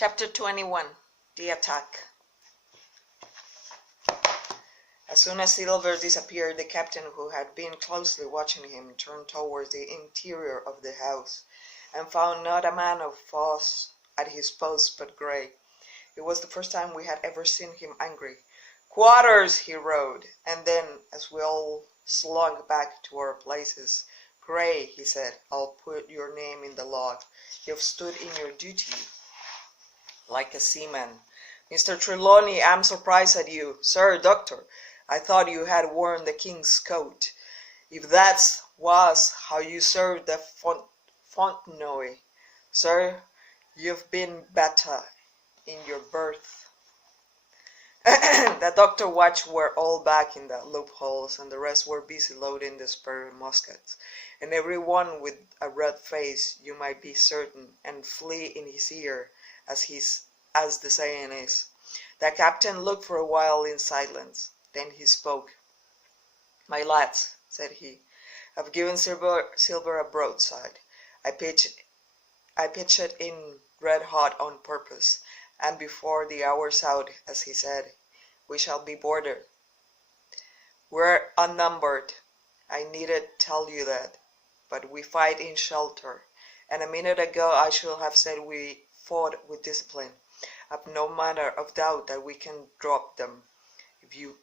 Chapter 21. The Attack. As soon as Silver disappeared, the captain, who had been closely watching him, turned towards the interior of the house, and found not a man of us at his post but Gray. It was the first time we had ever seen him angry. "Quarters!" he roared, and then, as we all slunk back to our places, "Gray," he said, "I'll put your name in the log. You've stood in your duty like a seaman. Mr. Trelawney, I'm surprised at you. Sir Doctor, I thought you had worn the king's coat. If that was how you served the Fontenoy, sir, you've been better in your berth." The doctor watched were all back in the loopholes, and the rest were busy loading the spare muskets, and every one with a red face, you might be certain, and flea in his ear, as the saying is. The captain looked for a while in silence. Then he spoke. "My lads," said he, "I've given Silver a broadside. I pitched it in red hot on purpose, and before the hour's out, as he said, we shall be boarded. We're outnumbered, I needn't tell you that, but we fight in shelter, and a minute ago I should have said we fought with discipline. I've no manner of doubt that we can drop them, if you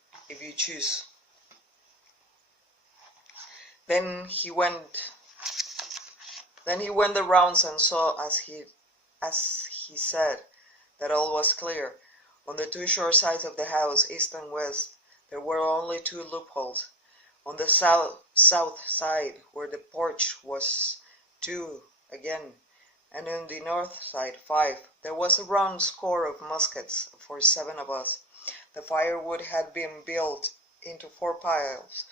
choose." Then he went the rounds and saw, as he said, that all was clear. On the two short sides of the house, east and west, there were only two loopholes. On the south side, where the porch was, two again, and on the north side, 5. There was a round score of muskets for 7 of us. The firewood had been built into 4 piles.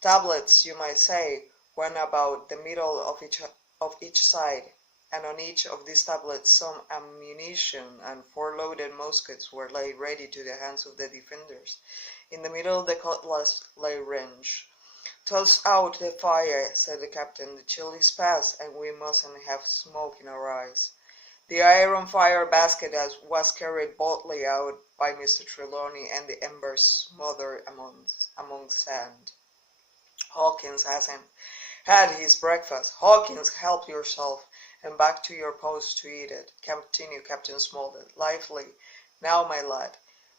Tablets, you might say, went about the middle of each side, and on each of these tablets some ammunition and 4 loaded muskets were laid ready to the hands of the defenders. In the middle the cutlass lay ranged. "Toss out the fire," said the captain. "The chill is past, and we mustn't have smoke in our eyes." The iron fire basket was carried boldly out by Mr. Trelawney, and the embers smothered among sand. "Hawkins hasn't had his breakfast. Hawkins, help yourself, and back to your post to eat it," continued Captain Smollett, lively. "Now, my lad,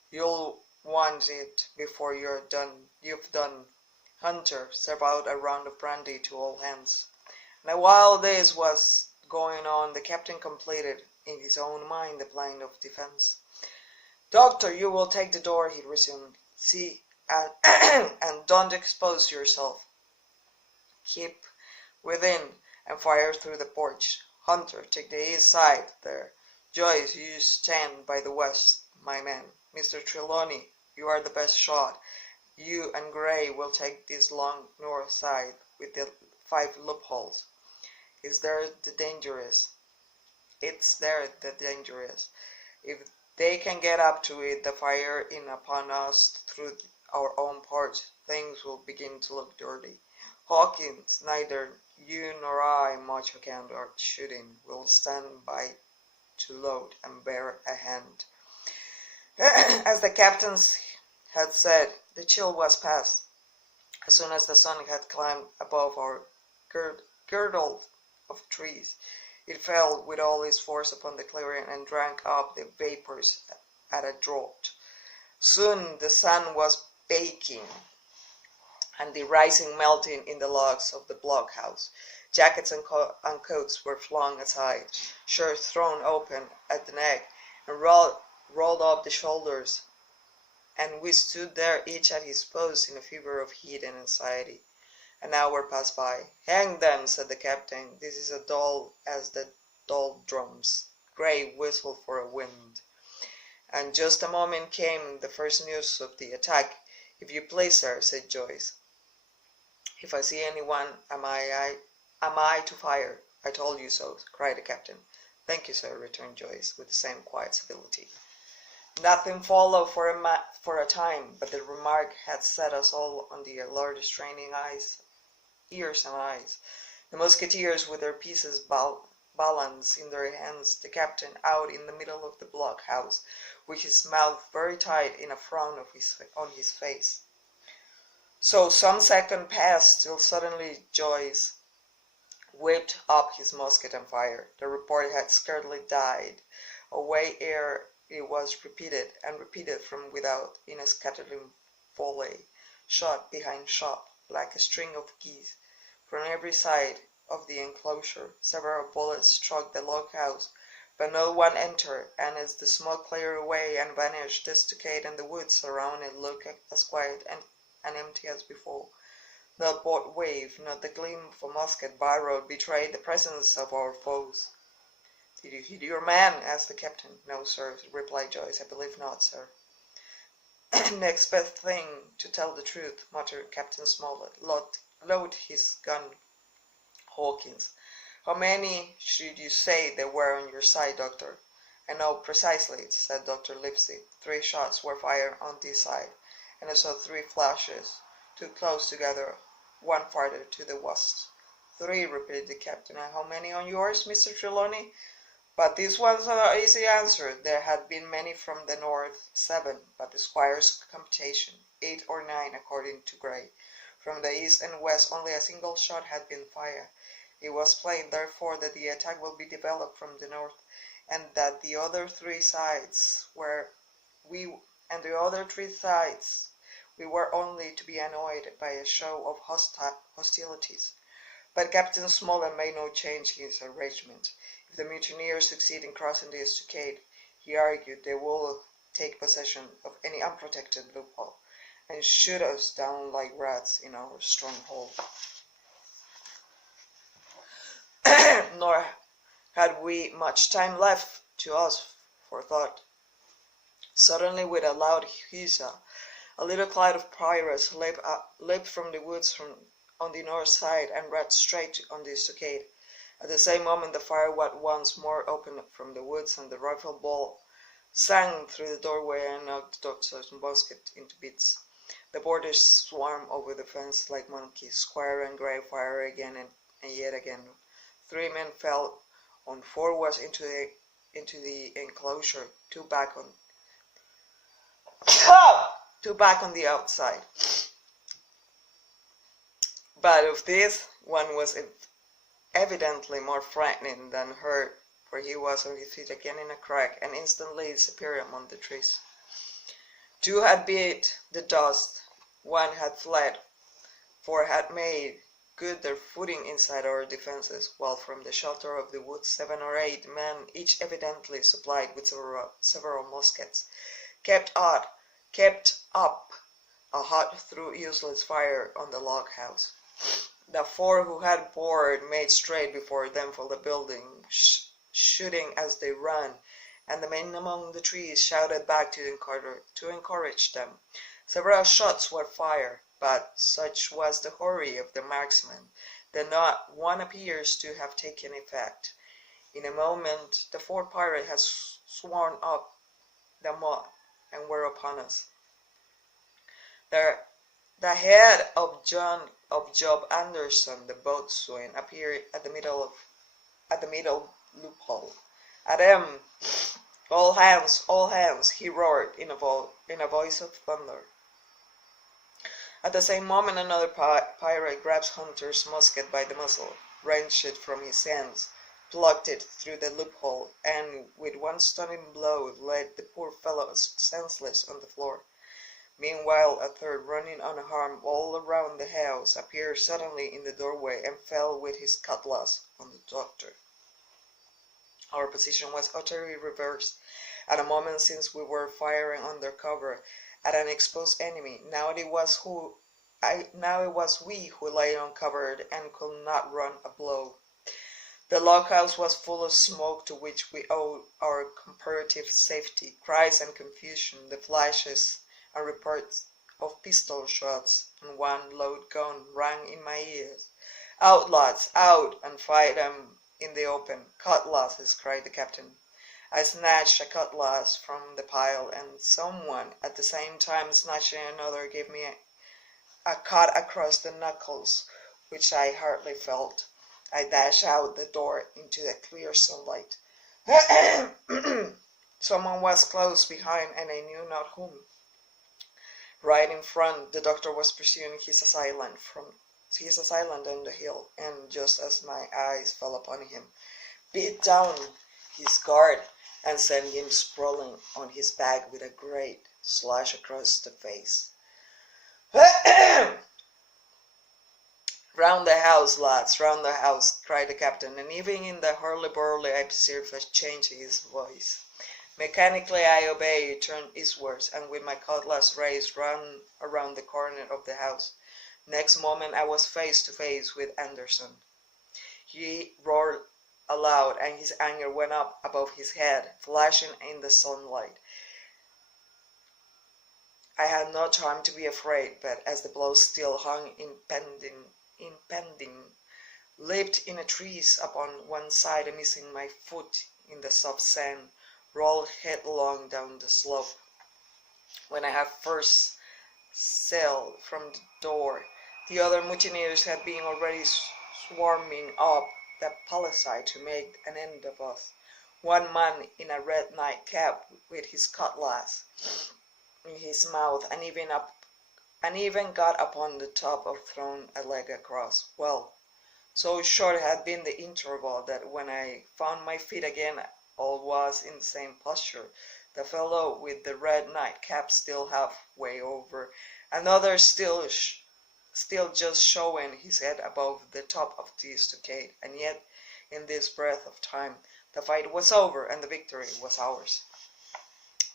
you'll want it before you've done. Hunter, serve out a round of brandy to all hands." And while this was going on, the captain completed in his own mind the plan of defense. "Doctor, you will take the door," he resumed. "See, and don't expose yourself. Keep within and fire through the porch. Hunter, take the east side there. Joyce, you stand by the west, my man. Mr. Trelawney, you are the best shot. You and Gray will take this long north side with the 5 loopholes. It's there the danger is. If they can get up to it, the fire in upon us through our own porch, things will begin to look dirty. Hawkins, neither you nor I much account at shooting. Will stand by to load and bear a hand." As the captains had said, the chill was past. As soon as the sun had climbed above our girdle of trees, it fell with all its force upon the clearing and drank up the vapors at a draught. Soon the sun was baking, and the rising melting in the logs of the blockhouse. Jackets and coats were flung aside, shirts thrown open at the neck and rolled up the shoulders, and we stood there each at his post in a fever of heat and anxiety. An hour passed by. "Hang them," said the captain. "This is as dull as the doldrums." Gray whistled for a wind. And just a moment came the first news of the attack. "If you please, sir," said Joyce. "If I see anyone, am I to fire? I told you so," cried the captain. "Thank you, sir," returned Joyce, with the same quiet civility. Nothing followed for a time, but the remark had set us all on the alert, straining ears and eyes. The musketeers, with their pieces balance in their hands the captain out in the middle of the blockhouse, with his mouth very tight in a frown on his face. So some second passed till suddenly Joyce whipped up his musket and fired. The report had scarcely died away ere it was repeated and repeated from without in a scattering volley, shot behind shot, like a string of geese. From every side of the enclosure several bullets struck the log house, but no one entered, and as the smoke cleared away and vanished, the stockade and the woods around it looked as quiet and empty as before. Not boat wave, not the gleam of a musket barrel betrayed the presence of our foes. "Did you hit your man?" asked the captain. "No, sir," replied Joyce. "I believe not, sir." "Next best thing, to tell the truth," muttered Captain Smollett. "Load his gun, Hawkins. How many should you say there were on your side, Doctor?" "I know precisely," said Dr. Livesey. "3 shots were fired on this side, and I saw 3 flashes, 2 close together, 1 farther to the west." "3," repeated the captain. "And how many on yours, Mr. Trelawney?" But this was an easy answer. There had been many from the north, 7, but the squire's computation, 8 or 9, according to Gray. From the east and west only a single shot had been fired. It was plain, therefore, that the attack will be developed from the north, and that the other 3 sides were we were only to be annoyed by a show of hostilities. But Captain Smollett made no change in his arrangement. If the mutineers succeed in crossing the stockade, he argued, they will take possession of any unprotected loophole, and shoot us down like rats in our stronghold. Nor had we much time left to us for thought. Suddenly, with a loud huzza, a little cloud of pirates leaped from the woods on the north side and ran straight on the stockade. At the same moment the fire was once more opened from the woods, and the rifle ball sang through the doorway and knocked the doctor's musket into bits. The boarders swarmed over the fence like monkeys. Squire and Gray fired again and yet again. 3 men fell on forwards into the enclosure, 2 back on the outside. But of this, one was evidently more frightening than hurt, for he was on his feet again in a crack, and instantly disappeared among the trees. 2 had beat the dust, 1 had fled, 4 had made good their footing inside our defenses, while from the shelter of the woods 7 or 8 men, each evidently supplied with several muskets, kept up a hot though useless fire on the log house. The 4 who had board made straight before them for the building, shooting as they ran, and the men among the trees shouted back to encourage them. Several shots were fired, but such was the hurry of the marksmen that not one appears to have taken effect. In a moment the 4 pirates had sworn up the mud and were upon us. The head of Job Anderson, the boatswain, appeared at the middle loophole. "At 'em! All hands!" he roared in a voice of thunder. At the same moment another pirate grabbed Hunter's musket by the muzzle, wrenched it from his hands, plucked it through the loophole, and with one stunning blow laid the poor fellow senseless on the floor. Meanwhile a 3rd, running unharmed all around the house, appeared suddenly in the doorway and fell with his cutlass on the doctor. Our position was utterly reversed. At a moment since we were firing under cover at an exposed enemy. Now it was we who lay uncovered and could not run a blow. The log house was full of smoke, to which we owed our comparative safety. Cries and confusion, the flashes and reports of pistol shots and one loud gun rang in my ears. "Out, lads, out, and fight 'em in the open! Cutlasses!" cried the captain. I snatched a cutlass from the pile, and someone, at the same time snatching another, gave me a cut across the knuckles, which I hardly felt. I dashed out the door into the clear sunlight. Someone was close behind, and I knew not whom. Right in front, the doctor was pursuing his assailant on the hill, and just as my eyes fell upon him, beat down his guard and sent him sprawling on his back with a great slash across the face. "Round the house, lads, round the house," cried the captain, and even in the hurly-burly I perceived a change in his voice. Mechanically I obeyed, turned eastwards, and with my cutlass raised ran around the corner of the house. Next moment I was face to face with Anderson. He roared aloud, and his anger went up above his head, flashing in the sunlight. I had no time to be afraid, but as the blow still hung impending, leaped in a trees upon one side, and missing my foot in the soft sand, rolled headlong down the slope. When I had first sailed from the door, the other mutineers had been already swarming up the palisade to make an end of us. One man in a red nightcap, with his cutlass in his mouth, and even got upon the top of thrown a leg across. Well, so short had been the interval that when I found my feet again all was in the same posture, the fellow with the red nightcap still half-way over, another still just showing his head above the top of the stockade, and yet in this breath of time the fight was over and the victory was ours.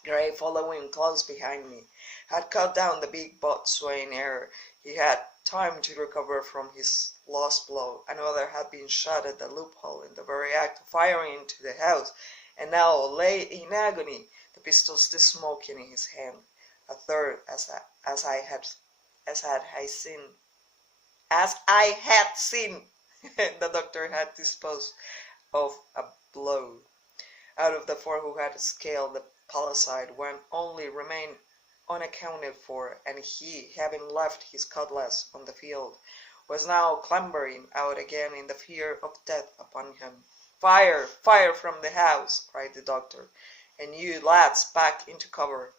Gray, following close behind me, had cut down the big boatswain ere he had time to recover from his lost blow. Another had been shot at the loophole in the very act of firing into the house, and now lay in agony, the pistol still smoking in his hand. A third, as I had seen, the doctor had disposed of a blow. Out of the four who had scaled the palisade, one only remained unaccounted for, and he, having left his cutlass on the field, was now clambering out again in the fear of death upon him. "Fire! Fire from the house!" cried the doctor, "and you, lads, back into cover."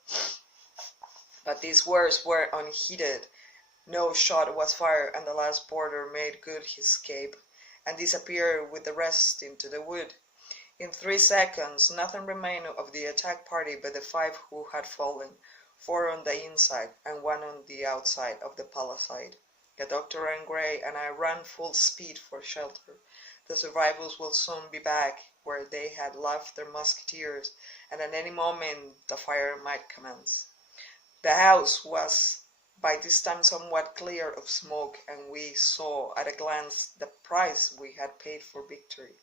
But these words were unheeded. No shot was fired, and the last boarder made good his escape, and disappeared with the rest into the wood. In 3 seconds nothing remained of the attack party but the 5 who had fallen, 4 on the inside and 1 on the outside of the palisade. The doctor and Gray and I ran full speed for shelter. The survivors will soon be back where they had left their musketeers, and at any moment the fire might commence. The house was by this time somewhat clear of smoke, and we saw at a glance the price we had paid for victory.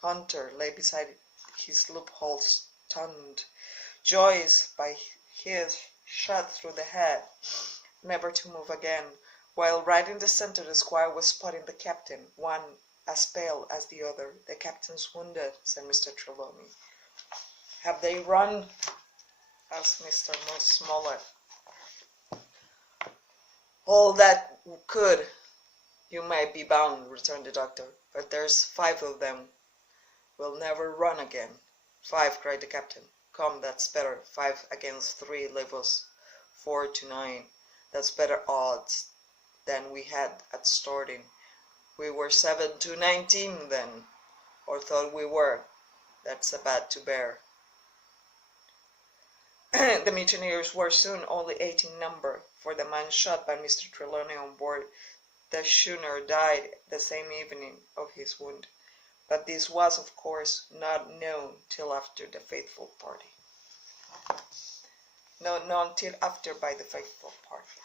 Hunter lay beside his loophole stunned. Joyce by his shot through the head, never to move again, while right in the center the squire was spotting the captain, one as pale as the other. "The captain's wounded," said Mr. Trelawney. "Have they run?" asked Mr. Smollett. "All that could, you may be bound," returned the doctor, "but there's 5 of them will never run again." "5!" cried the captain. "Come, that's better. 5 against 3 leave us 4 to 9. That's better odds than we had at starting. We were 7 to 19 then, or thought we were. That's a bad to bear." The mutineers were soon only 8 in number, for the man shot by Mr. Trelawney on board the schooner died the same evening of his wound. But this was, of course, not known till after the faithful party. Not known till after by the faithful party.